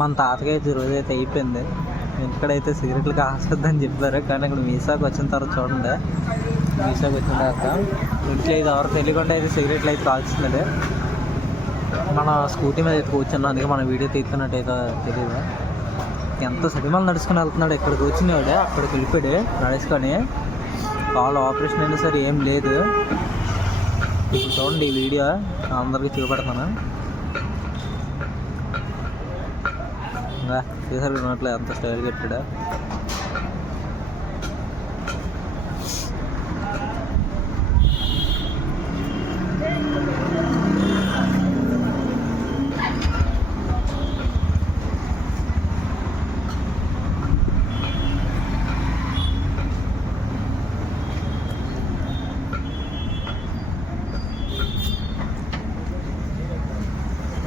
మన తాతకైతే ఈరోజు అయితే అయిపోయింది. ఇక్కడైతే సిగరెట్లు కాల్చొద్దని చెప్పారు, కానీ ఇక్కడ వీసాకి వచ్చిన తర్వాత చూడండి, వీసాకి వచ్చిన తర్వాత ఇంట్లో ఇది ఎవరు తెలియకుండా అయితే సిగరెట్లు అయితే కాల్చుతున్నాడు. మన స్కూటీ మీద అయితే కూర్చున్నాం, అందుకే మన వీడియో తీస్తున్నట్టు అయితే తెలియదు. ఎంత సడిమాలు నడుచుకుని వెళ్తున్నాడు. ఇక్కడికి వచ్చినాడు, అక్కడికి వెళ్ళిపోయాడు నడుచుకొని. కాల్ ఆపరేషన్ అయినా సరే ఏం లేదు. ఇప్పుడు చూడండి ఈ వీడియో అందరికీ చూపెడతాను. ఇంకా చేసారు ఉన్నట్లు ఎంత స్టైల్ కట్టాడా.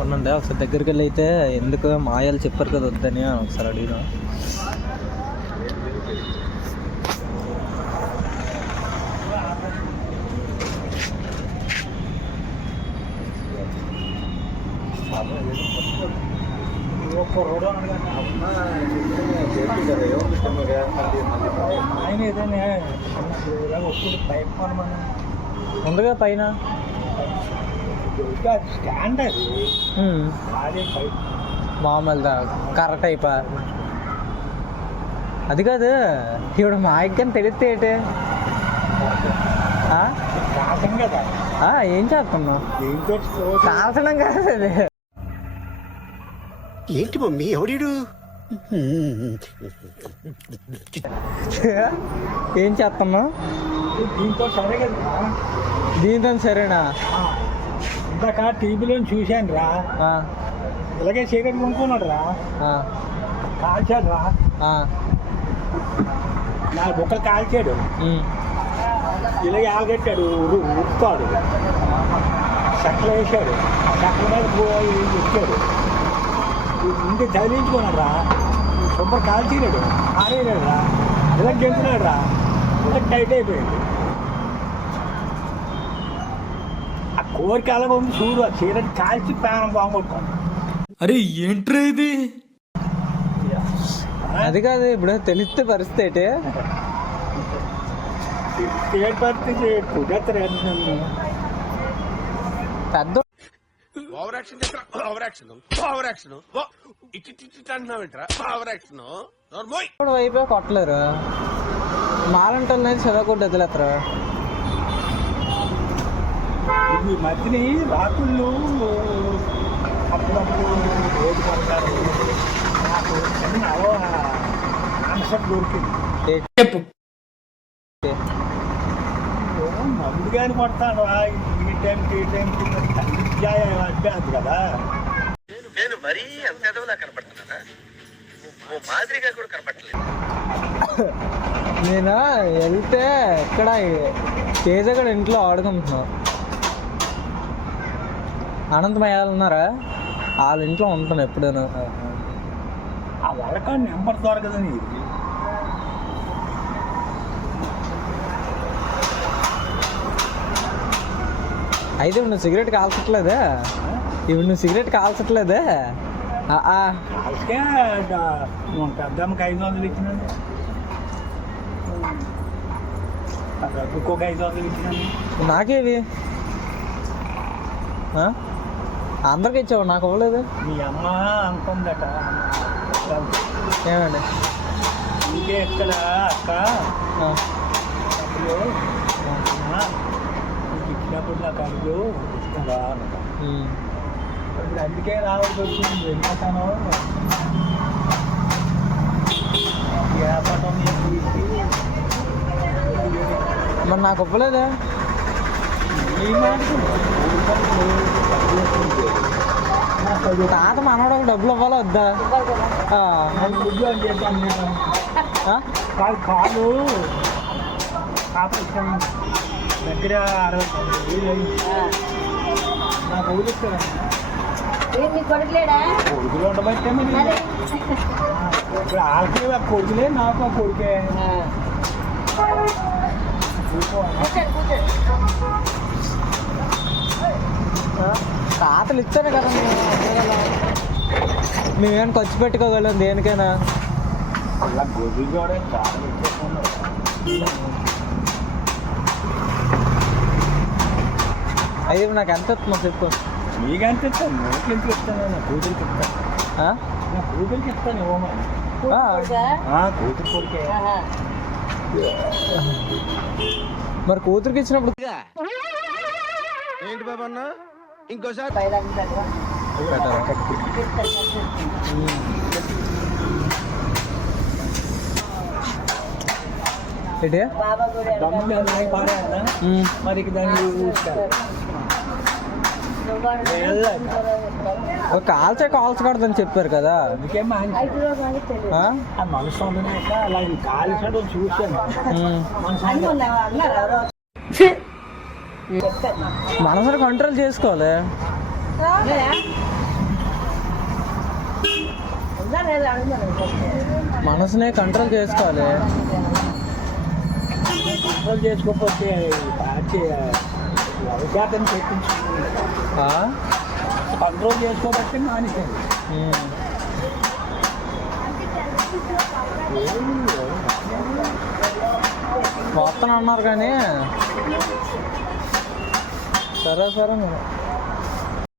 అవునండి, ఒకసారి దగ్గరికి వెళ్ళి అయితే ఎందుకు మాయాలు చెప్పారు కదా వద్దని ఒకసారి అడిగినా. ఉందిగా పైన మామూలుగా కర్ర టైపా. అది కాదు, ఇప్పుడు మా ఆయనకని తెలిస్తే ఏంటి ఏం చేస్తున్నావు? కాల్చడం కాదు అది. ఏంటి మమ్మీ ఎవడీడు? ఏం చేస్తున్నావు? దీంతో సరేనా? ఇందాక టీవీలో చూశాను రా, ఇలాగే చీకటి కొనుక్కున్నాడు రా, కాల్చాడు రా, 4 బుక్కలు కాల్చాడు, ఇలాగే ఆగట్టాడు, ఉరుకుతాడు, చెక్కలు వేసాడు, చెక్కల మీద ఎక్కాడు, ఇంక చదివించుకున్నాడు రా, సూపర్ కాల్చినాడు, ఆరేనాడు రా, ఇలా గెంతున్నాడు రా, ఇలా టైట్ అయిపోయింది. ఆ కోరిక అలాగ ఉంది చూడు, ఆ చీరని కాల్చి ప్రాణం బాగుంటాను. అరే ఏంట్రా ఇది? అది కాదు, ఇప్పుడు తెలిస్తే పరిస్థితి పరిస్థితి పెద్ద వైపే కొట్టలేరు. మాలంటే చదవకుండా వదిలేస్తారు. ఈ మధ్యని రాకుళ్ళు అప్పుడప్పుడు రోడ్డు కొడతారు. నాకు చిన్న ఆన్సర్ దొరికింది. చెప్పు. ముందుగానే కొడతాను, ఈ టైంకి అభ్యాసం కదా. నేను మరీ అంత ఎదవలా కనపడుతున్నానా? మాదిరిగా కూడా కనపడలేదు. నేను వెళ్తే ఇక్కడ తేజగడ ఇంట్లో ఆడుకుంటున్నా. అనంతమయ్యాలు ఉన్నారా, వాళ్ళ ఇంట్లో ఉంటాను ఎప్పుడైనా. ఆ వాళ్ళకా నెంబర్ దొరకదని. అయితే ఇప్పుడు నువ్వు సిగరెట్ కాల్చట్లేదే? ఇప్పుడు నువ్వు సిగరెట్ కాల్చట్లేదే? కాల్చకే పెద్దమ్మకి 500 ఇచ్చినాను, ఇంకొక 500 ఇచ్చినాను. నాకేవి అందరికి ఇచ్చావు, నాకు ఇవ్వలేదు. మీ అమ్మ అనుకుందట. ఏమండి ఇంకే ఎక్కడ అక్క నీకు ఇచ్చినప్పుడు నాకు అడుగు ఇస్తుందా అన్నట. ఇప్పుడు అందుకే రావాల్సి వచ్చింది. వెళ్ళిపోతాను వ్యాపారం మరి నాకు ఇవ్వలేదా? తాత మనవడానికి డబ్బులు ఇవ్వాలా వద్దా? ఉద్యోగం చేద్దాం కాదు. దగ్గర 60,000 నాకు ఊరిస్తారా? కొడుకులు ఉండబట్టే మరి. ఇప్పుడు ఆళ్ళకి కొడుకులే, నాకు ఆ కొడుకే. తాతలు ఇచ్చారు కదా. మేమేమైనా ఖర్చు పెట్టుకోగలం దేనికైనా. ఇలా గొడ్డు కూడా చాలా పెట్టుకున్నారు. అయితే నాకు ఎంత వస్తుందో చెప్పు. నీకంటే ఇస్తాను, నోట్లు ఎందుకు ఇస్తాను, నా కూతురికి ఇస్తాను. నా కూతురికి ఇస్తాను ఇవ్వమని. కూతురు కొడుకే. మరి కూతురికి ఇచ్చినప్పుడు ఏంటి బాబా అన్న ఇంకోసారి ఏంటి దమ్ములు అన్నీ పాడాయన్నా, మరి ఇక దాన్ని చూస్తారు. కాల్చకూడదని చెప్పారు కదా. అందుకే ఆ మనసు ఉన్నాక అలా కాల్చడం చూశాను. మనసుని కంట్రోల్ చేసుకోవాలి. మనసునే కంట్రోల్ చేసుకోవాలి. కంట్రోల్ చేసుకోకపోతే అవకాశం చెప్పించుకుంటా. కంట్రోల్ చేసుకోబట్టి మానేసాను. మొత్తం అన్నారు కానీ సరే సరే